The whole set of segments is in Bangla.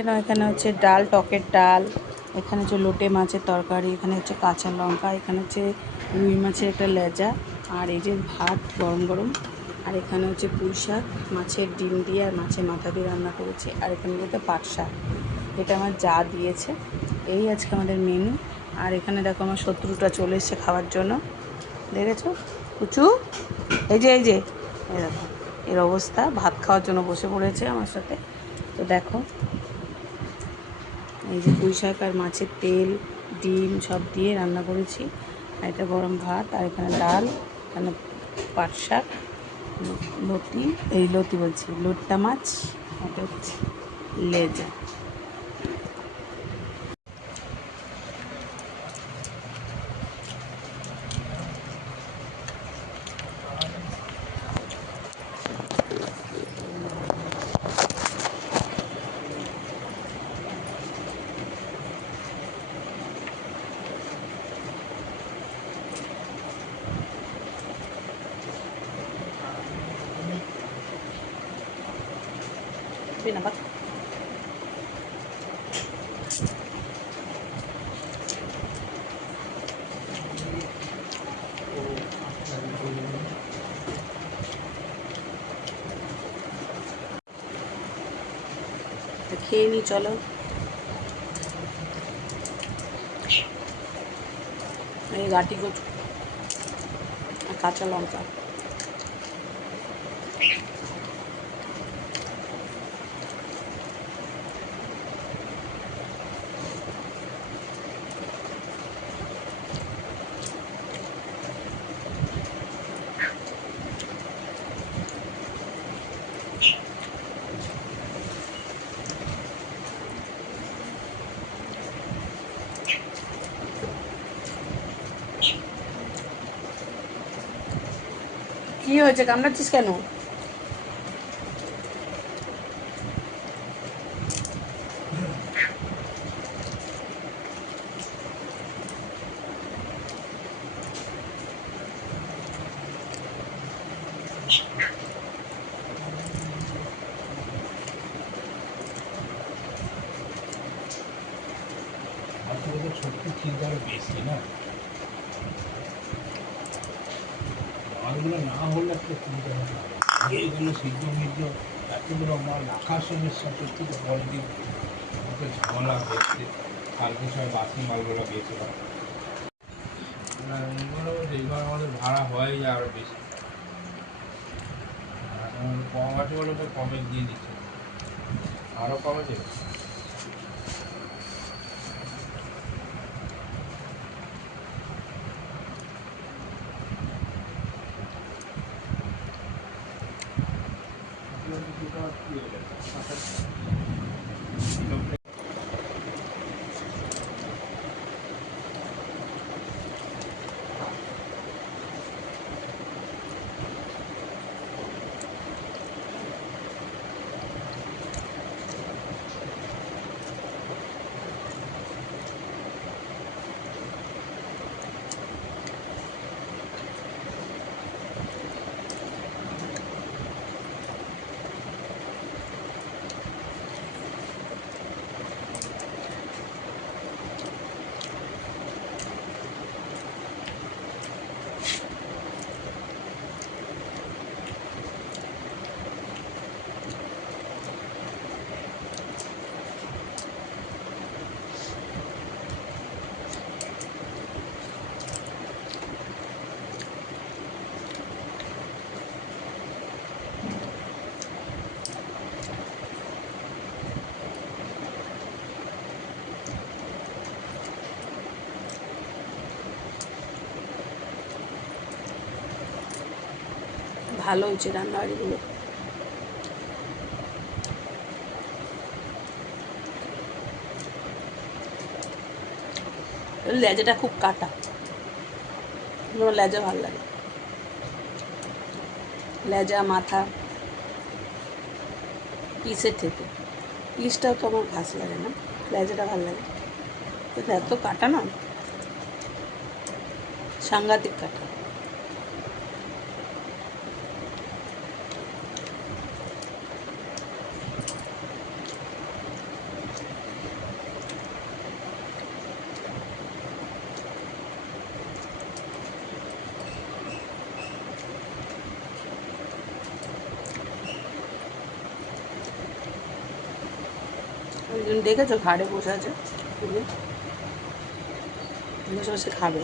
এখানে হচ্ছে ডাল, টকের ডাল, এখানে হচ্ছে লোটে মাছের তরকারি, এখানে হচ্ছে কাঁচা লঙ্কা, এখানে হচ্ছে রুই মাছের একটা লেজা, আর এই যে ভাত গরম গরম, আর এখানে হচ্ছে পুঁই শাক মাছের ডিম দিয়ে আর মাছের মাথা দিয়ে রান্না করেছি, আর এখানে বলতে পাট শাক, এটা আমার যা দিয়েছে। এই আজকে আমাদের মেনু। আর এখানে দেখো আমার শত্রুটা চলে এসছে খাওয়ার জন্য, দেখেছো কুচু, এই যে এই দেখো এর অবস্থা, ভাত খাওয়ার জন্য বসে পড়েছে আমার সাথে। তো দেখো এই যে পুঁই শাক আর মাছের তেল, ডিম সব দিয়ে রান্না করেছি, আর এটা গরম ভাত, আর এখানে ডাল, এখানে পাট শাক, লতি বলছি লোট্টা মাছ, এটা হচ্ছে লেজা। Pinabak. খেয়ে নি চলো। এই গাটি কচু আর কাঁচা লঙ্কা। কি হয়েছে, কামড়াচ্ছিস কেন? ছোট্ট চিন্তাটা বেশি না, মাছগুলো না হলে একটা চিন্তা এগুলো সিদ্ধ মিদ্ধ এতগুলো মাছ রাখার সমস্যা, সত্যি তো পরের দিন আমাকে ঝামেলা দেখতে, কালকে সব বাসি মালগুলো বেঁচে হয়। এইবার আমাদের ভাড়া হয়ে যায় আরো বেশি, কম আছে বলে তো কমে দিয়ে দিচ্ছে, আরো কমে দেবে। ভালো হয়েছে রান্নাবাড়িগুলো। লেজাটা খুব কাটা, আমার লেজা ভালো লাগে, লেজা মাথা পিসের থেকে, পিসটাও তো আমার ঘাস লাগে না, লেজাটা ভালো লাগে, কিন্তু এত কাটা না, সাংঘাতিক কাটা। একজন দেখেছো ঘাড়ে বসে আছে, বসে বসে খাবে।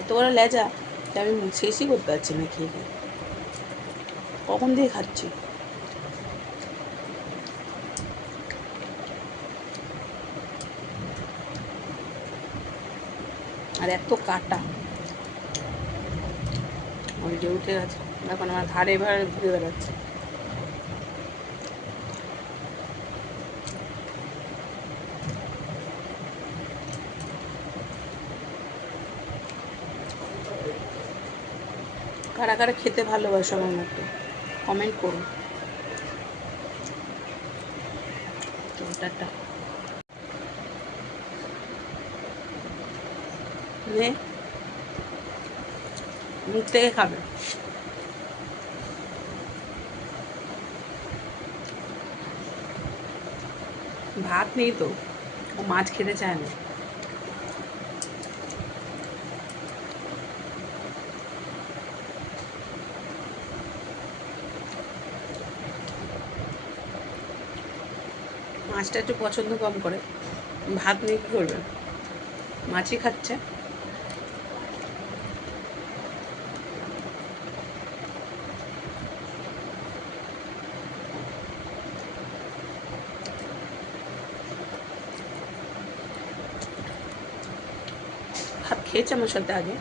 এত বড় লেজা যে আমি শেষই করতে পারছি না খেয়ে খেয়ে। কখন দিয়ে খাচ্ছি। আর এত কাটা, ওই যে উঠে গেছে এখন আমার ঘাড়ে ভাড়ে ঘুরে বেড়াচ্ছে। কারা কারা খেতে ভালোবাসো আমার মতো কমেন্ট করুন। টাটা। নে মুখ থেকে খাবে। ভাত নেই তো, ও মাছ খেতে চায় না। মাছটা একটু পছন্দ কম করে, ভাত নিয়ে কী করবে, মাছই খাচ্ছে। ভাত খেয়েছে আমার সাথে আগে।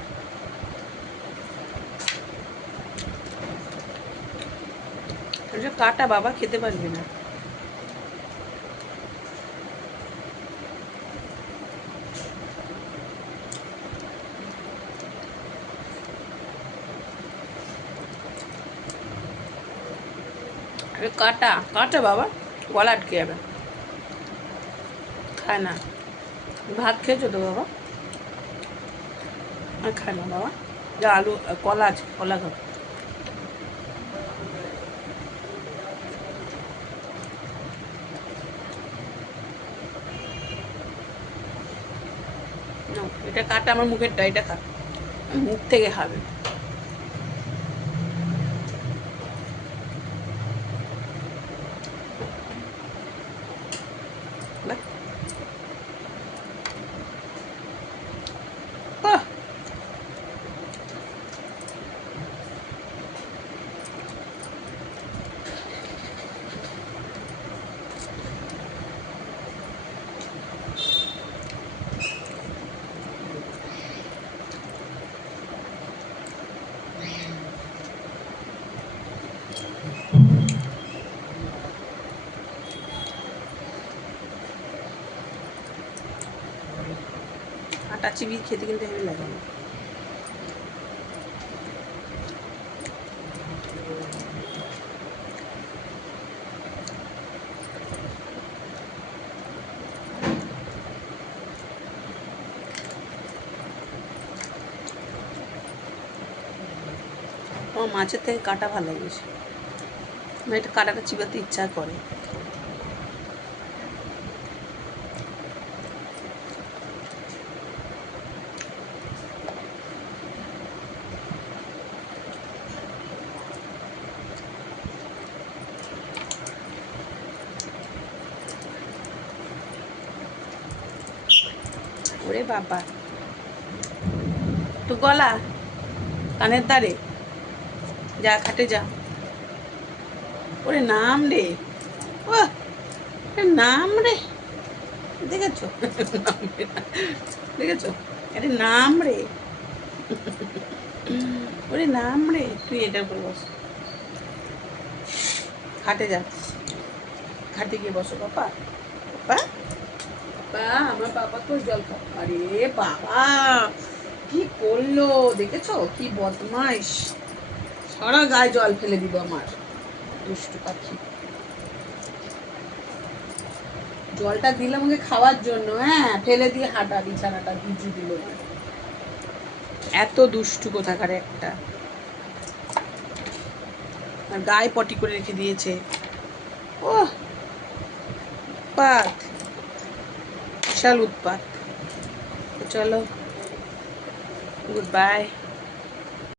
কাটা বাবা, খেতে পারবি না। কাটা কাটা বাবা, গলা আটকে যাবে। খায় না। ভাত খেয়েছো তো বাবা, আর খায় না বাবা। যা আলু কলা আছে, কলা খাও। এটা কাটা আমার মুখেরটা, এটা খা, মুখ থেকে খাবে। আটা চিবিয়ে খেতে কিন্তু হেভি লাগে না। আমার মাছের থেকে কাটা ভালো লাগে বেশি, আমার এটা কাটাটা চিবাতে ইচ্ছা করে। ওরে বাবা, তো গলা কানের দ্বারে, যা খাটে যা। ওরে নাম রে, ও নাম রে। দেখেছো? দেখেছো? আরে নাম রে, ওরে নাম রে, তুই এটার উপর বস, খাটে যা, খাটে গিয়ে বসো পাপা। পাপা, পাপা, আমার পাপা তো জল খাও। আরে বাবা, কি করলো দেখেছো? কি বদমাইশ, সারা গায়ে জল ফেলে দিব আমার দুষ্টু পাখি। জলটা দিলাম ওকে খাওয়ার জন্য, হ্যাঁ, ফেলে দিয়ে হাঁটা বিছানাটা ভিজিয়ে দিল। এত দুষ্টু কোথাকার একটা, আর গায়ে পটি করে রেখে দিয়েছে। ও উৎপাত, বিশাল উৎপাত। তো চলো, গুড বাই।